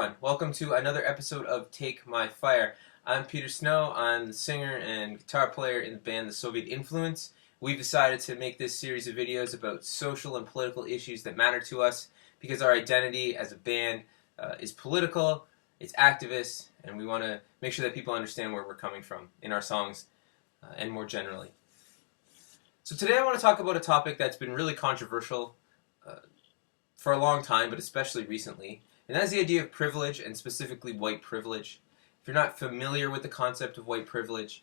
everyone. Welcome to another episode of Take My Fire. I'm Peter Snow. I'm the singer and guitar player in the band The Soviet Influence. We've decided to make this series of videos about social and political issues that matter to us because our identity as a band is political, it's activist, and we want to make sure that people understand where we're coming from in our songs and more generally. So today I want to talk about a topic that's been really controversial for a long time, but especially recently, and that's the idea of privilege, and specifically white privilege. If you're not familiar with the concept of white privilege,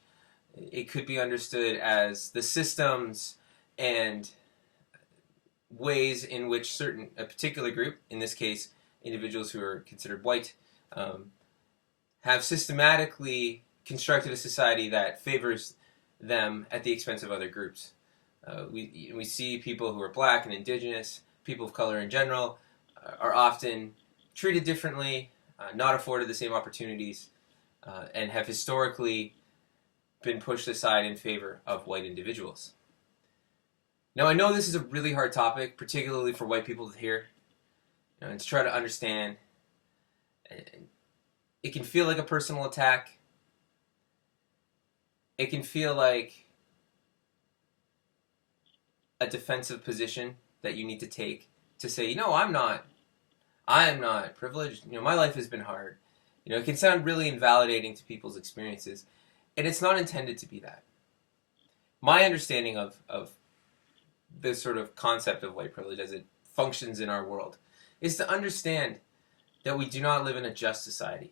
it could be understood as the systems and ways in which a particular group, in this case individuals who are considered white, have systematically constructed a society that favors them at the expense of other groups. We see people who are black and indigenous, people of color in general, are often treated differently, not afforded the same opportunities, and have historically been pushed aside in favor of white individuals. Now, I know this is a really hard topic, particularly for white people to hear, and to try to understand. It can feel like a personal attack. It can feel like a defensive position that you need to take to say, I am not privileged. My life has been hard. It can sound really invalidating to people's experiences, and it's not intended to be that. My understanding of this sort of concept of white privilege as it functions in our world is to understand that we do not live in a just society.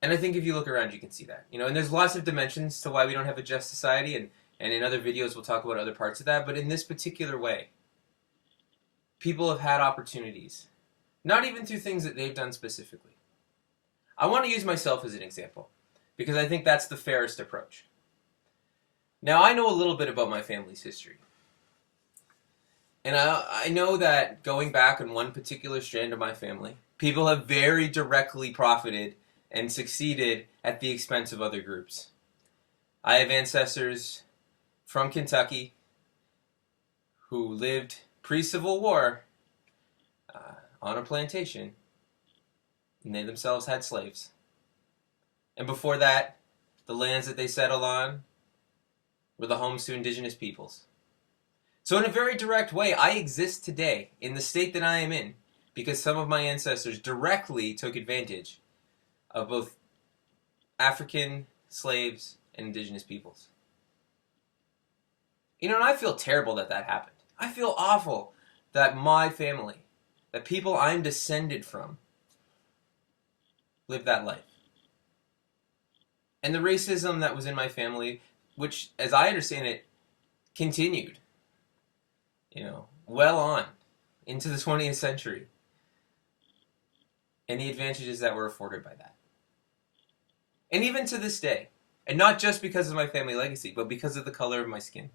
And I think if you look around, you can see that. And there's lots of dimensions to why we don't have a just society, and in other videos we'll talk about other parts of that, but in this particular way, people have had opportunities, not even through things that they've done specifically. I want to use myself as an example, because I think that's the fairest approach. Now, I know a little bit about my family's history. And I know that going back on one particular strand of my family, people have very directly profited and succeeded at the expense of other groups. I have ancestors from Kentucky who lived pre-Civil War on a plantation, and they themselves had slaves. And before that, the lands that they settled on were the homes to indigenous peoples. So in a very direct way, I exist today in the state that I am in because some of my ancestors directly took advantage of both African slaves and indigenous peoples. And I feel terrible that happened. I feel awful that my family, that people I'm descended from, lived that life. And the racism that was in my family, which, as I understand it, continued, well on into the 20th century. And the advantages that were afforded by that. And even to this day, and not just because of my family legacy, but because of the color of my skin.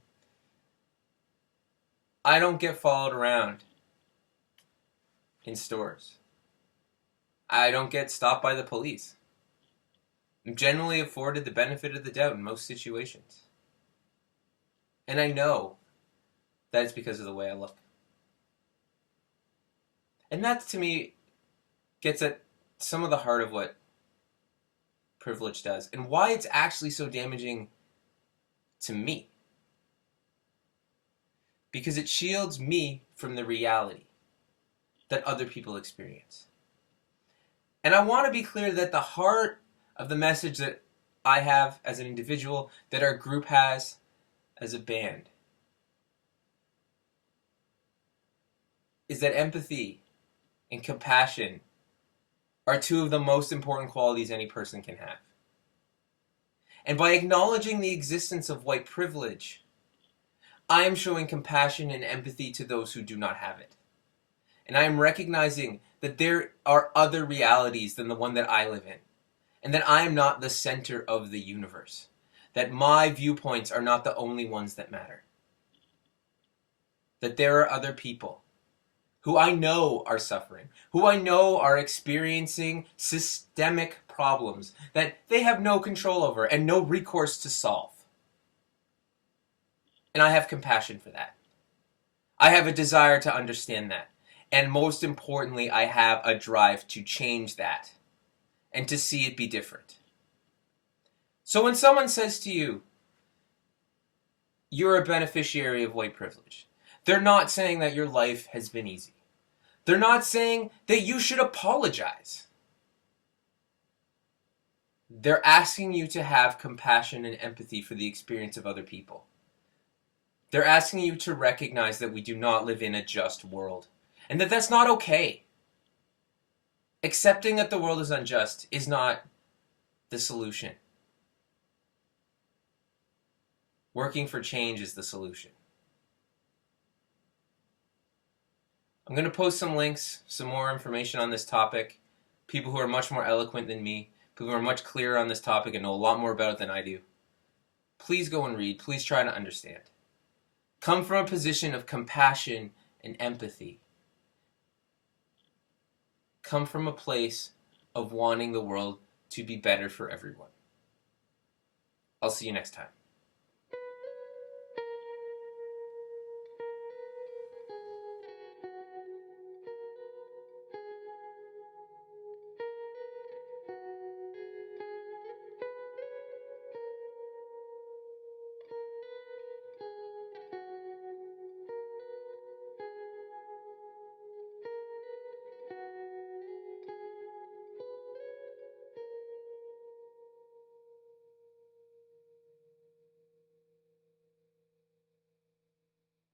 I don't get followed around in stores. I don't get stopped by the police. I'm generally afforded the benefit of the doubt in most situations. And I know that it's because of the way I look. And that, to me, gets at some of the heart of what privilege does and why it's actually so damaging to me. Because it shields me from the reality that other people experience. And I want to be clear that the heart of the message that I have as an individual, that our group has as a band, is that empathy and compassion are two of the most important qualities any person can have. And by acknowledging the existence of white privilege, I am showing compassion and empathy to those who do not have it. And I am recognizing that there are other realities than the one that I live in. And that I am not the center of the universe. That my viewpoints are not the only ones that matter. That there are other people who I know are suffering, who I know are experiencing systemic problems that they have no control over and no recourse to solve. And I have compassion for that. I have a desire to understand that. And most importantly, I have a drive to change that and to see it be different. So when someone says to you, you're a beneficiary of white privilege, they're not saying that your life has been easy. They're not saying that you should apologize. They're asking you to have compassion and empathy for the experience of other people. They're asking you to recognize that we do not live in a just world, and that that's not okay. Accepting that the world is unjust is not the solution. Working for change is the solution. I'm going to post some links, some more information on this topic. People who are much more eloquent than me, people who are much clearer on this topic and know a lot more about it than I do. Please go and read. Please try to understand. Come from a position of compassion and empathy. Come from a place of wanting the world to be better for everyone. I'll see you next time.